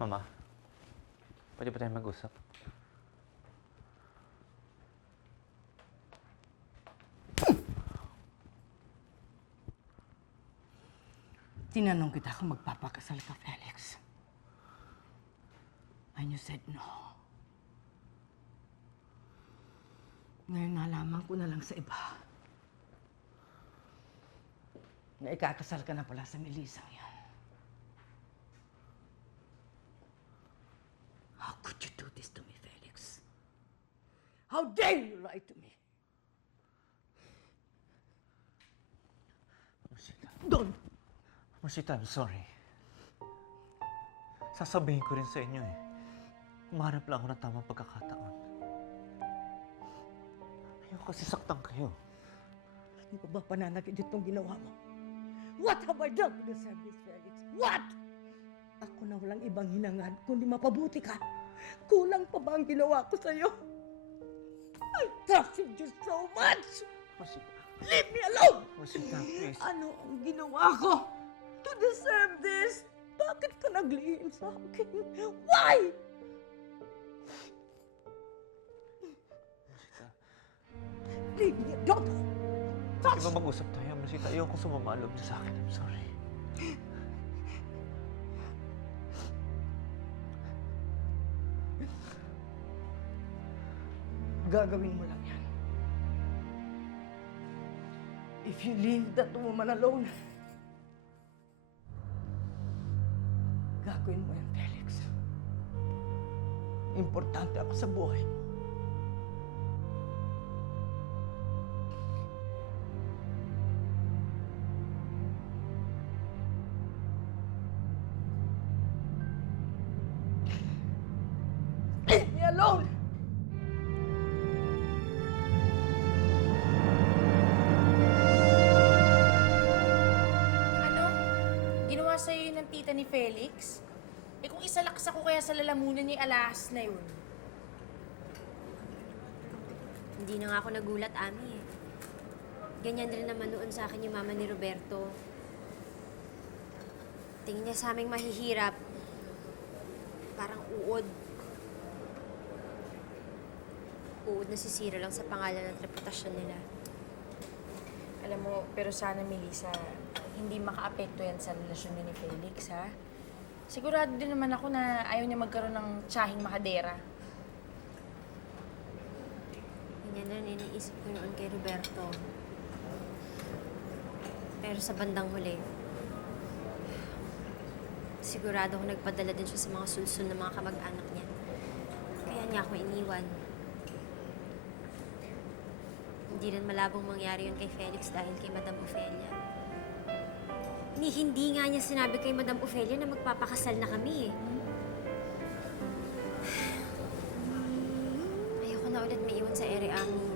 Mama, pwede ba tayo mag-usap? Tinanong kita kung magpapakasal ka, Felix. And you said no. Ngayon nalaman ko na lang sa iba na ikakasal ka na pala sa Melisang yan. How could you do this to me, Felix? How dare you lie to me? Rosita. Don't! Rosita, I'm sorry. Sasabihin ko rin sa inyo eh. Umahanap lang ako ng tamang pagkakataon. Ayoko kasi saktan kayo. Hindi ko ba pananakit itong ginawa mo? What have I done to deserve this, Felix? What? Ako na walang ibang hinangad kundi mapabuti ka. Kulang pa ba ang ginawa ko sa'yo? I trusted you so much! Rosita. Leave me alone! Rosita, please. Ano ang ginawa ko to deserve this? Bakit ka naglihim sa akin? Why? Rosita. Leave me alone! Pwede ba mag-usap tayo, Rosita? Ayoko sumama loob niyo sa akin. I'm sorry. Gagawin mo lang yan. If you leave that woman alone, gagawin mo yan, Felix. Importante ako sa buhay mo. Leave me alone! Ano? Ginawa sa'yo yun ng tita ni Felix? Eh kung isalaks ako kaya sa lalamunan niya alahas na yun. Hindi na nga ako nagulat, Ami. Ganyan rin naman noon sa akin yung mama ni Roberto. Tingin niya sa aming mahihirap. Parang uod. Uod na sisira lang sa pangalan at reputasyon nila. Alam mo, pero sana, Melissa, hindi makaapekto yan sa relasyon niya ni Felix, ha? Sigurado din naman ako na ayaw niya magkaroon ng tsahing makadera. Ganyan rin iniisip ko noon kay Roberto. Pero sa bandang huli, sigurado ako nagpadala din siya sa mga sulsul ng mga kamag-anak niya. Kaya niya ako iniwan. Hindi rin malabong mangyari yun kay Felix dahil kay Madam Ofelia. Hindi nga niya sinabi kay Madam Ofelia na magpapakasal na kami eh. Ayoko na ulit may iwan sa ere, Ami.